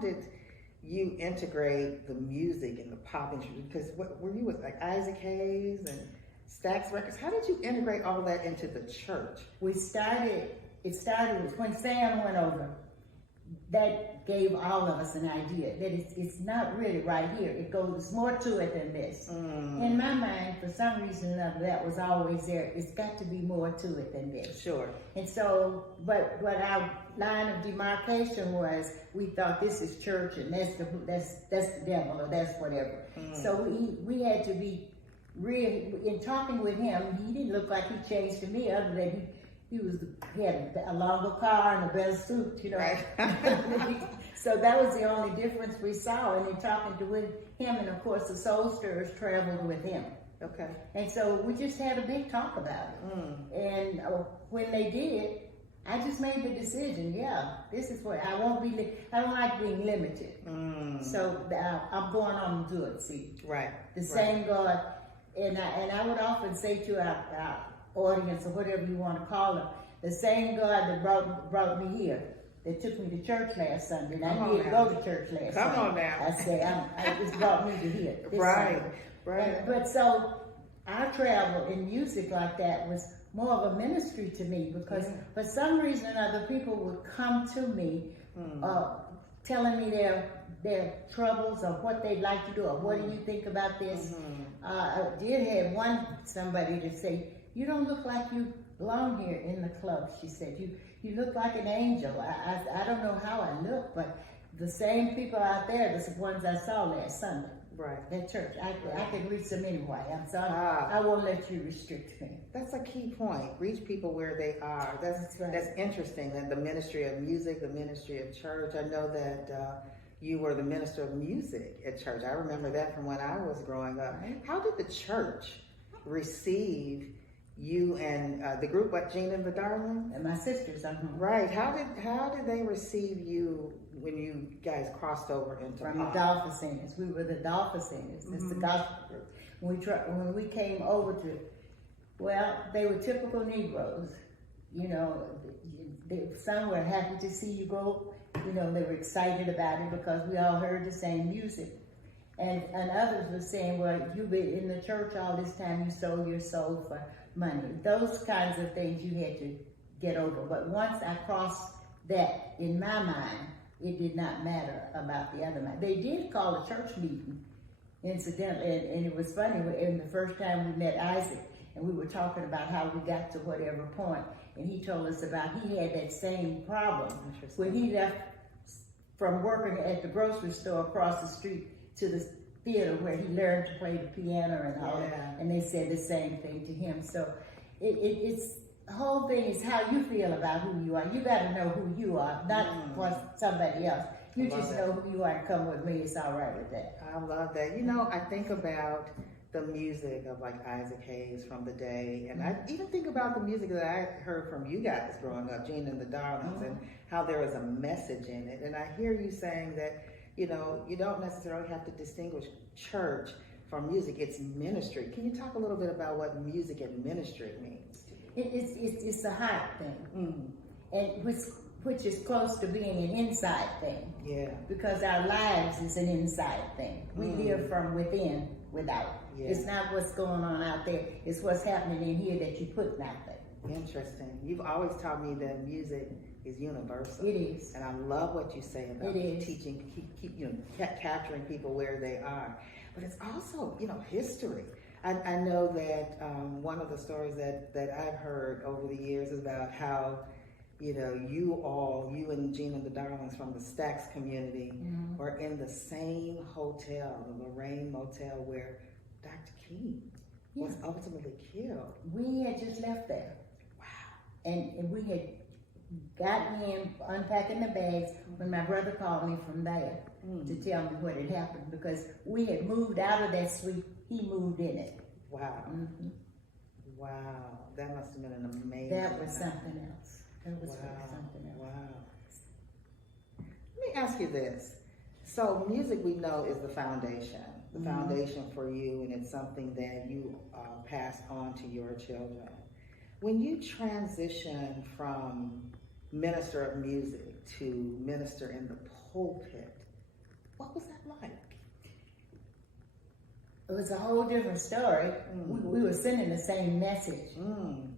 did you integrate the music and the pop industry? Because what were you with, like Isaac Hayes and Stax Records? How did you integrate all that into the church? It started with when Sam went over. That gave all of us an idea that it's not really right here. It goes more to it than this. In my mind, for some reason or another, that was always there. It's got to be more to it than this. Sure. And so, but what our line of demarcation was, we thought this is church and that's the devil or that's whatever. So we had to be real. In talking with him, he didn't look like he changed to me, other than he had a longer car and a better suit, you know. Right. So that was the only difference we saw. And in talking with him, and of course the Soul Stirrers traveled with him. Okay. And so we just had a big talk about it. And when they did, I just made the decision. Yeah, this is what I won't be. I don't like being limited. So I'm going on to do it. See, right. The same God, and I would often say to our audience, or whatever you want to call them, the same God that brought me here, that took me to church last Sunday, and I didn't go to church last Sunday. Come on now. I said, it just brought me to here. Right, Sunday. right. But so our travel in music like that was more of a ministry to me, because for some reason or other, people would come to me telling me their troubles or what they'd like to do, or what do you think about this? I did have somebody to say, you don't look like you belong here in the club, she said. You look like an angel. I don't know how I look, but the same people out there, the ones I saw last Sunday. Right. That church. I can reach them anyway. I'm sorry. I won't let you restrict me. That's a key point. Reach people where they are. That's right. That's interesting. That the ministry of music, the ministry of church. I know that you were the minister of music at church. I remember that from when I was growing up. Right. How did the church receive you and the group, like Gina and the Darlings? And my sisters, Right. How did they receive you when you guys crossed over into from pop? the Dolphin Singers? We were the Dolphin Singers. It's the gospel group. When we came over to, well, they were typical Negroes. You know, some were happy to see you go. You know, they were excited about it because we all heard the same music. And others were saying, well, you've been in the church all this time, you sold your soul for money. Those kinds of things you had to get over. But once I crossed that, in my mind, it did not matter about the other mind. They did call a church meeting, incidentally, and it was funny, in the first time we met Isaac, and we were talking about how we got to whatever point, and he told us about he had that same problem when he left from working at the grocery store across the street to the theater where he learned to play the piano and all that, and they said the same thing to him. So it's the whole thing is how you feel about who you are. You got to know who you are, not for somebody else. You just know who you are and come with me. It's all right with that. I love that. You know, I think about the music of like Isaac Hayes from the day, and I even think about the music that I heard from you guys growing up, Gina and the Darlings, and how there was a message in it. And I hear you saying that, you know, you don't necessarily have to distinguish church from music. It's ministry. Can you talk a little bit about what music and ministry means? It's a heart thing, and which is close to being an inside thing. Yeah. Because our lives is an inside thing. We live from within, without. Yeah. It's not what's going on out there. It's what's happening in here that you put out there. Interesting. You've always taught me that music is universal. It is. And I love what you say about teaching, capturing people where they are. But it's also, you know, history. I know that one of the stories that I've heard over the years is about how, you know, you and Gina and the Darlings from the Stax community were in the same hotel, the Lorraine Motel, where Dr. King was ultimately killed. We had just left there. Wow. And we had gotten in, unpacking the bags, when my brother called me from there to tell me what had happened, because we had moved out of that suite. He moved in it. Wow. Wow. That must have been an amazing That was something else. That was something else. Wow. Let me ask you this. So music, we know, is the foundation for you, and it's something that you pass on to your children. When you transition from minister of music to minister in the pulpit, What was that like? It was a whole different story. We were sending the same message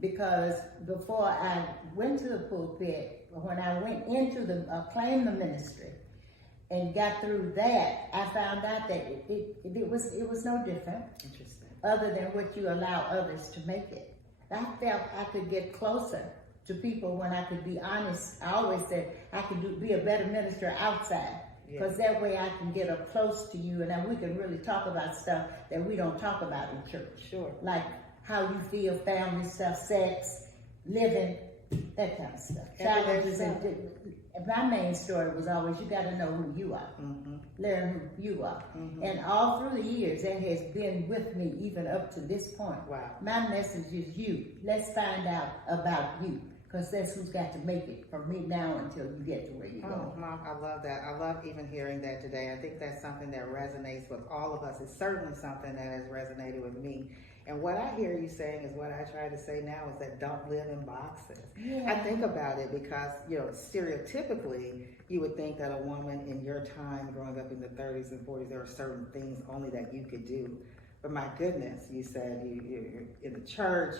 because before I went to the pulpit, when I went into the claimed the ministry and got through that, I found out that it was no different. Interesting. Other than what you allow others to make it. I felt I could get closer to people when I could be honest. I always said I could be a better minister outside. Because that way I can get up close to you and then we can really talk about stuff that we don't talk about in church. Sure. Like how you feel, family stuff, sex, living, that kind of stuff. Challenges. And my main story was always, you got to know who you are. Learn who you are. And all through the years, that has been with me even up to this point. Wow. My message is you. Let's find out about you. Because that's who's got to make it from me now until you get to where you go. Mom, I love that. I love even hearing that today. I think that's something that resonates with all of us. It's certainly something that has resonated with me. And what I hear you saying is what I try to say now is that don't live in boxes. Yeah. I think about it because, stereotypically, you would think that a woman in your time growing up in the 30s and 40s, there are certain things only that you could do. But my goodness, you said you're in the church,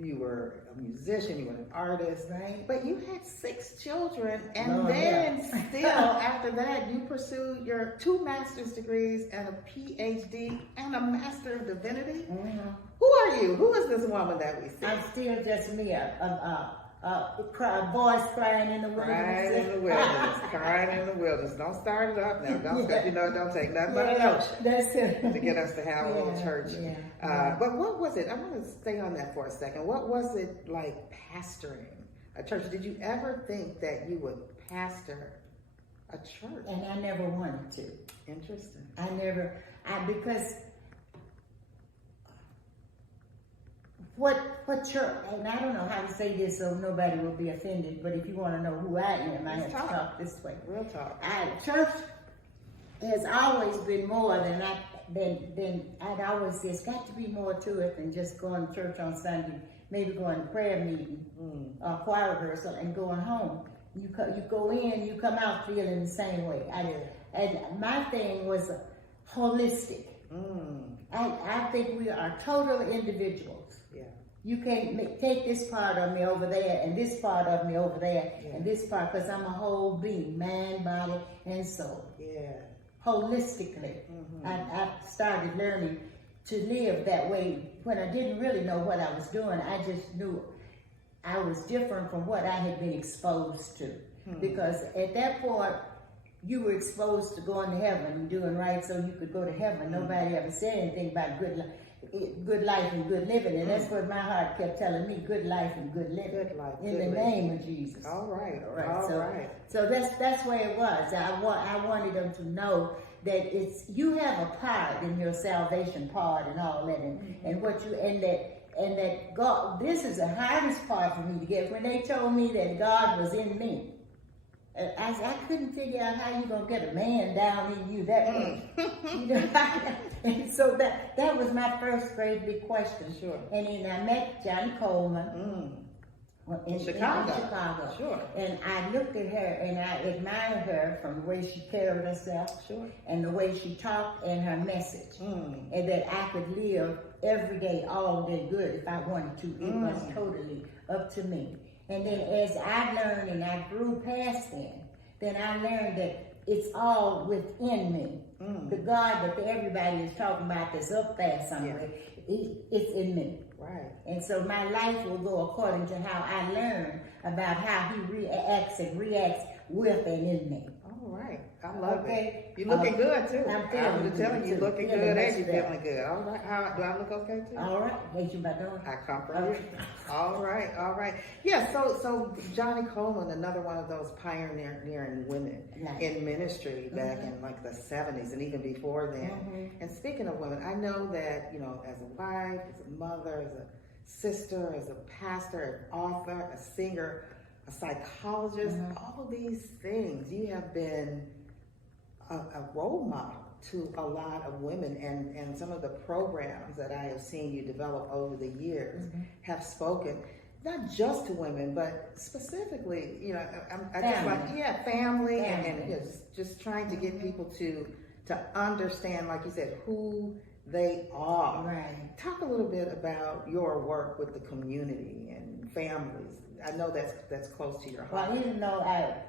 you were a musician, you were an artist, Right. but you had 6 children, and Lord, then yeah. still after that you pursued your 2 master's degrees and a PhD and a Master of Divinity. Who are you? Who is this woman that we see? I'm still just me, a voice crying in the wilderness. Crying in the wilderness, crying in the wilderness. Don't start it up now. Don't, don't take nothing but a notion That's it. to get us to have a little church. But what was it? I want to stay on that for a second. What was it like pastoring a church? Did you ever think that you would pastor a church? And I never wanted to. Interesting. Because what church, and I don't know how to say this so nobody will be offended, but if you want to know who I am, I have to talk this way. Real talk. Church has always been more than I'd always say, it's got to be more to it than just going to church on Sunday, maybe going to prayer meeting or choir rehearsal and going home. You go in, you come out feeling the same way. And my thing was holistic. I think we are total individuals. Yeah. You can't take this part of me over there and this part of me over there and this part, because I'm a whole being, mind, body, and soul. Yeah. Holistically, I started learning to live that way. When I didn't really know what I was doing, I just knew I was different from what I had been exposed to. Because at that point, you were exposed to going to heaven and doing right so you could go to heaven. Nobody ever said anything about good life and good living, and that's what my heart kept telling me: good life and good living. Good life, in good the living. name of Jesus. All right. So that's where it was. I wanted them to know that you have a part in your salvation part and all that, and what you and that God. This is the hardest part for me to get. When they told me that God was in me, I couldn't figure out how you gonna get a man down in you that way. And so that was my first great big question. Sure. And then I met Johnny Coleman in Chicago. Sure. And I looked at her and I admired her from the way she carried herself, and the way she talked and her message, and that I could live every day, all day good if I wanted to. It was totally up to me. And then as I learned and I grew past then I learned that it's all within me. The God that everybody is talking about that's up there somewhere, it's in me. Right. And so my life will go according to how I learn about how he reacts with and in me. All right. I love it. You're Okay. looking good too. I'm telling you, too. looking Yeah, good that's and you're better. feeling good. All right. How do I look okay too? All right. Yes, you about doing? I come from you. Okay. All right. Yeah, so Johnny Coleman, another one of those pioneering women in ministry back in like the 70s and even before then. And speaking of women, I know that, as a wife, as a mother, as a sister, as a pastor, an author, a singer, a psychologist, all of these things, you have been a role model to a lot of women, and some of the programs that I have seen you develop over the years have spoken. not just to women, but specifically, you know, I just Family. like, yeah, family, and Family. you know, just trying to get people to understand, like you said, who they are. Right. Talk a little bit about your work with the community and families. I know that's close to your heart. Well, even though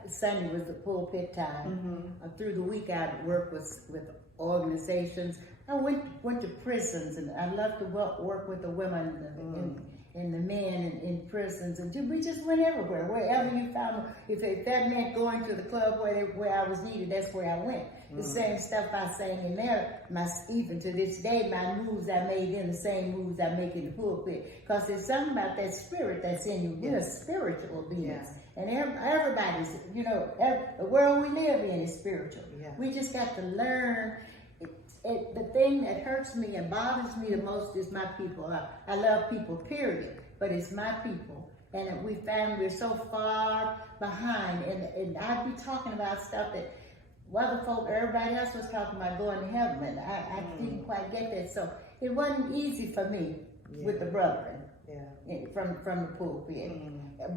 Sunday was the pulpit time, through the week I'd work with organizations. I went to prisons, and I love to work with the women and the men in prisons, and we just went everywhere, wherever you found. If that meant going to the club where I was needed, that's where I went. The same stuff I sang in there, even to this day, my moves I made in the same moves I make in the pulpit. Because there's something about that spirit that's in you. We're spiritual beings. And everybody's, you know, the world we live in is spiritual. Yeah. We just got to learn. The thing that hurts me and bothers me the most is my people. I love people, period. But it's my people. And we found we're so far behind. And I'd be talking about stuff that other folk, everybody else was talking about going to heaven, and I didn't quite get that. So it wasn't easy for me with the brethren from the pulpit.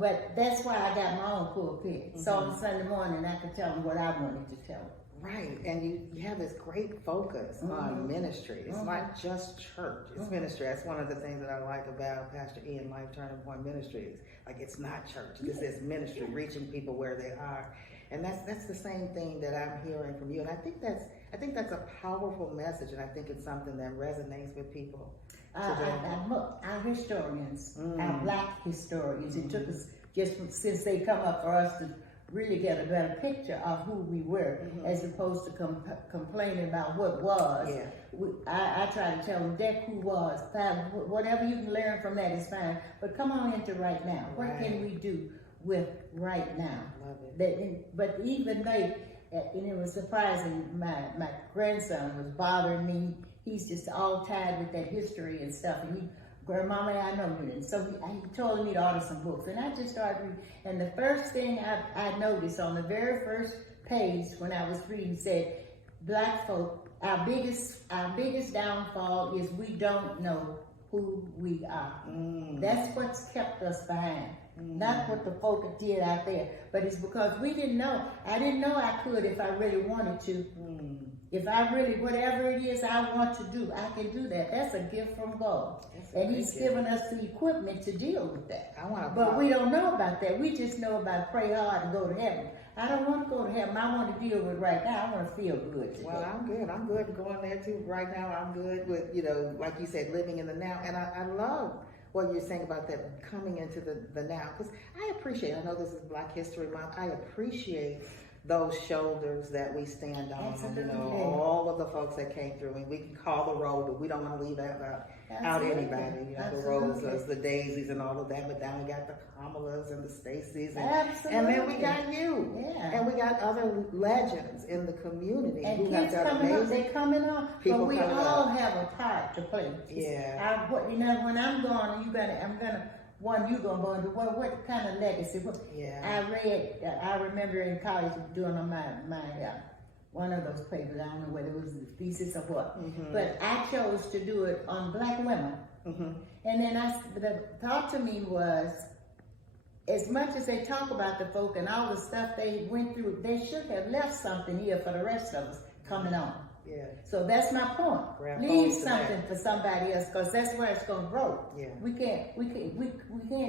But that's why I got my own pulpit. So on Sunday morning, I could tell them what I wanted to tell them. Right, and you have this great focus on ministry. It's not just church, it's ministry. That's one of the things that I like about Pastor Ian Life Turning Point Ministries. Like, it's not church, this is ministry, reaching people where they are. And that's the same thing that I'm hearing from you. And I think that's a powerful message, and I think it's something that resonates with people today. Our historians, our black historians, it took us since they come up for us to really get a better picture of who we were, as opposed to complaining about what was. Yeah. I try to tell them, deck who was. Whatever you can learn from that is fine. But come on into right now. What can we do with right now? Love it. But even they, and it was surprising, my grandson was bothering me. He's just all tied with that history and stuff. And Grandmama, I know you. And so he told me to order some books. And I just started reading. And the first thing I noticed on the very first page when I was reading said, black folk, our biggest downfall is we don't know who we are. That's what's kept us behind. Not what the folk did out there, but it's because we didn't know. I didn't know I could if I really wanted to. If I really, whatever it is I want to do, I can do that. That's a gift from God. And He's given us the equipment to deal with that. But we don't know about that. We just know about pray hard and go to heaven. I don't want to go to heaven. I want to deal with right now. I want to feel good today. Well, I'm good. I'm good going there too. Right now, I'm good with, you know, like you said, living in the now. And I love what you're saying about that coming into the now. Because I appreciate, I know this is Black History Month, I appreciate those shoulders that we stand on. Absolutely. You know, all of the folks that came through, and we can call the roll, but we don't want to leave out anybody. You know, the Rosas, the Daisies, and all of that. But then we got the Kamalas and the Stacys, and then we got you, and we got other legends in the community and who kids have done coming up, amazing. they're coming on, but we all have a part to play. Yeah. You know, when I'm gone, you're gonna wonder what kind of legacy. I remember in college doing on my one of those papers. I don't know whether it was the thesis or what, but I chose to do it on black women. And then the thought to me was, as much as they talk about the folk and all the stuff they went through, they should have left something here for the rest of us coming on. Yeah. So that's my point. Leave something for somebody else, because that's where it's gonna grow. Yeah. We can't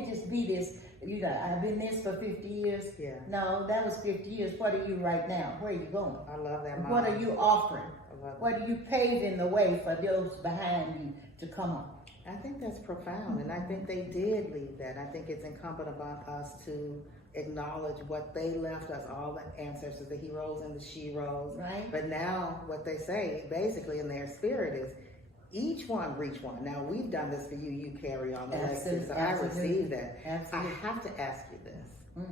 just be this. You know, I've been this for 50 years. Yeah. No, that was 50 years. What are you right now? Where are you going? I love that. Mom. What are you offering? I love What are you paving the way for those behind you to come on? I think that's profound, and I think they did leave that. I think it's incumbent upon us to acknowledge what they left us, all the ancestors, the heroes and the sheroes. Right. But now what they say, basically in their spirit, is each one reach one. Now we've done this for you, you carry on the legacy. So I receive that. Absolutely. I have to ask you this.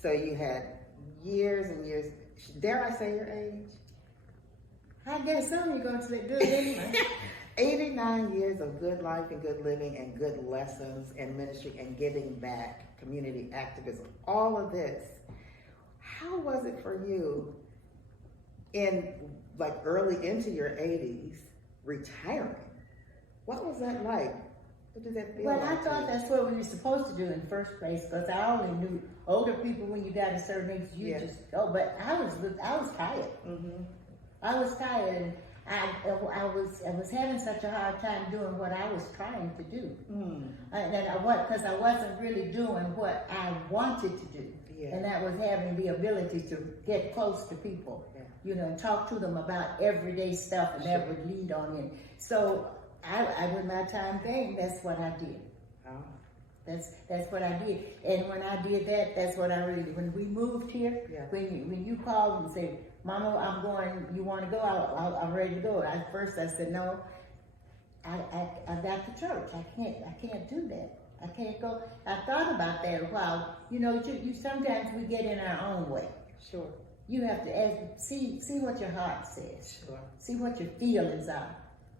So you had years and years, dare I say your age? I guess so. You're going to say good anyway. 89 years of good life and good living and good lessons and ministry and giving back, community activism, all of this. How was it for you in early into your 80s retiring? What was that like? What does that feel Well, like I to thought you? that's what we were supposed to do in the first place, because I only knew older people when you got a certain age, you Yeah. just go. But I was tired. Mm-hmm. I was tired, and I was having such a hard time doing what I was trying to do, because I wasn't really doing what I wanted to do, Yeah. and that was having the ability to get close to people, and talk to them about everyday stuff, and that would lead on in. So when my time came, that's what I did. Oh. That's what I did, and when I did that, that's what I really did. When we moved here, Yeah. when you called and said, "Mama, I'm going. You want to go? I'm ready to go." At first, I said, "No, I got the church. I can't do that. I can't go." I thought about that a while. You sometimes we get in our own way. Sure. You have to see what your heart says. Sure. See what your feelings are.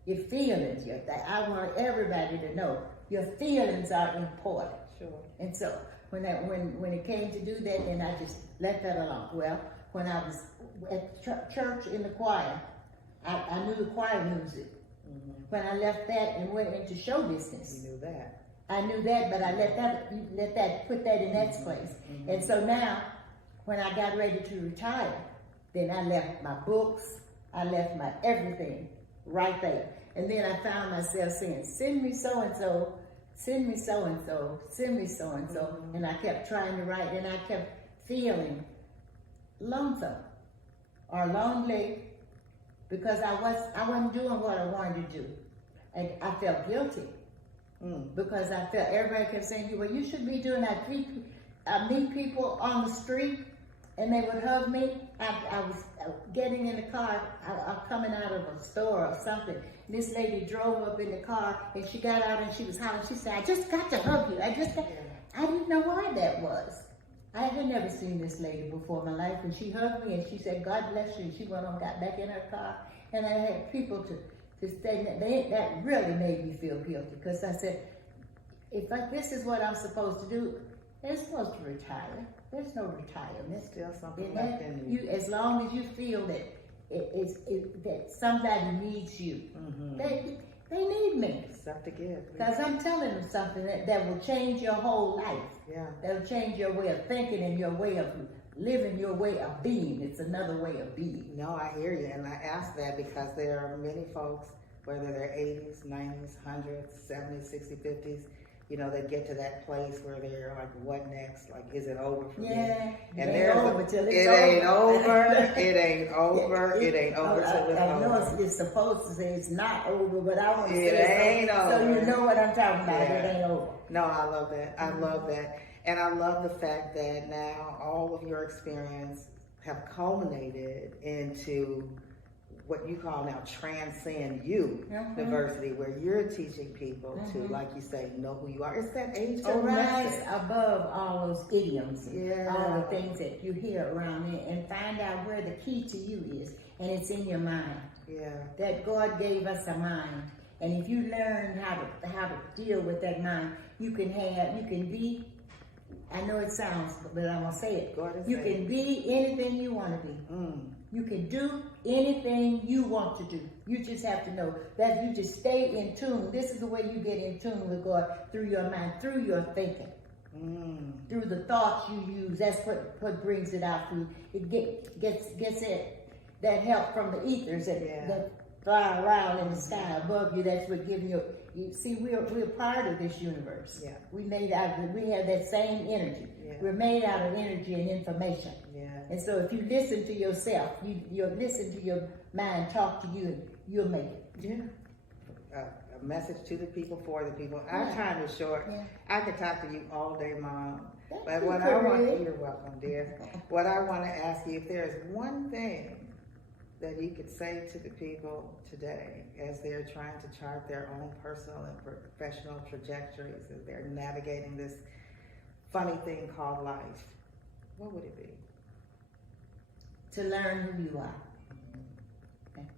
Your feelings. I want everybody to know your feelings are important. Sure. And so when it came to do that, then I just let that alone. Well, when I was at church in the choir, I knew the choir music. Mm-hmm. When I left that and went into show business, You knew that. I knew that, but I put that in that place. Mm-hmm. And so now, when I got ready to retire, then I left my books, I left my everything right there. And then I found myself saying, "Send me so and so, send me so and so, send me so and so," and I kept trying to write, and I kept feeling lonesome or lonely because I wasn't doing what I wanted to do, and I felt guilty. Because I felt everybody kept saying, "Well, you should be doing that." I meet people on the street, and they would hug me. I was getting in the car, I coming out of a store or something. And this lady drove up in the car, and she got out and she was hollering. She said, "I just got to hug you. I didn't know why that was. I had never seen this lady before in my life, and she hugged me and she said, "God bless you." And she went on, got back in her car, and I had people to say that really made me feel guilty, because I said, this is what I'm supposed to do, they're supposed to retire. There's no retirement. There's still something left in you. As long as you feel that that somebody needs you, they need me. Stuff to give. Because I'm telling them something that will change your whole life. Yeah. That'll change your way of thinking and your way of living, your way of being. It's another way of being. No, I hear you, and I ask that because there are many folks, whether they're 80s, 90s, 100s, 70s, 60s, 50s, that get to that place where they're like, what next? Like, is it over for me? Yeah, And it ain't over till it's it over. ain't over. It ain't over. It ain't over till it's I know over. it's supposed to say it's not over, but I want to say It ain't so over. you know what I'm talking about. Yeah. It ain't over. No, I love that. I love that. And I love the fact that now all of your experience have culminated into what you call now Transcend You Diversity, where you're teaching people to, like you say, know who you are. It's that age To old rise message. above all those idioms, Yeah. all the things that you hear around it, and find out where the key to you is, and it's in your mind. Yeah. That God gave us a mind, and if you learn how to deal with that mind, you can be. I know it sounds, but I'm gonna say it. Go ahead and You say can be anything you want to be. You can do anything you want to do. You just have to know that you just stay in tune. This is the way you get in tune with God, through your mind, through your thinking, through the thoughts you use. That's what brings it out for you. It gets that help from the ethers that fly around in the sky above you. That's what gives you. You see, we're part of this universe. Yeah. We have that same energy. Yeah. We're made out of energy and information. Yeah. And so if you listen to yourself, you listen to your mind talk to you, and you'll make it. Yeah. A message to the people, for the people. Our time is short. Yeah. I could talk to you all day, Mom. Thank But you, what I want, Corinne. you're welcome, dear. What I want to ask you, if there's one thing that you could say to the people today as they're trying to chart their own personal and professional trajectories, as they're navigating this funny thing called life, what would it be? To learn who you are,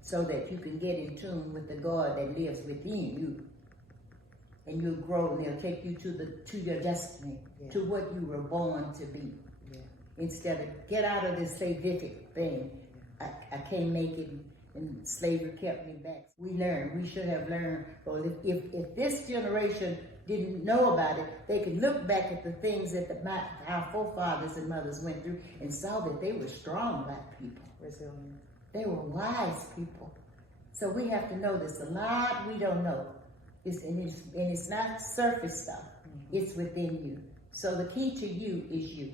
so that you can get in tune with the God that lives within you, and you'll grow, and they'll take you to your destiny, to what you were born to be. Instead of get out of this sadific thing. I can't make it. and slavery kept me back. We learned. We should have learned. Well, if this generation didn't know about it, they could look back at the things that our forefathers and mothers went through and saw that they were strong Black people. Resilient. They were wise people. So we have to know this. A lot we don't know. It's not surface stuff. It's within you. So the key to you is you.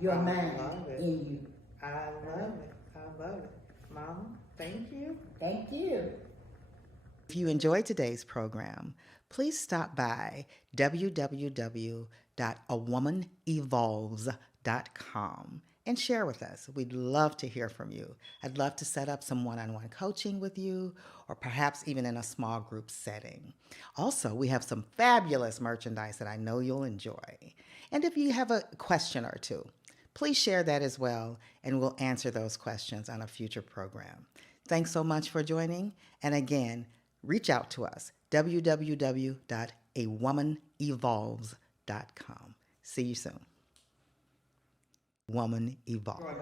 Your mind in you. I love it. I love it. Mama, thank you. Thank you. If you enjoyed today's program, please stop by www.awomanevolves.com and share with us. We'd love to hear from you. I'd love to set up some one-on-one coaching with you, or perhaps even in a small group setting. Also, we have some fabulous merchandise that I know you'll enjoy. And if you have a question or two, please share that as well, and we'll answer those questions on a future program. Thanks so much for joining. And again, reach out to us, www.awomanevolves.com. See you soon. Woman Evolve.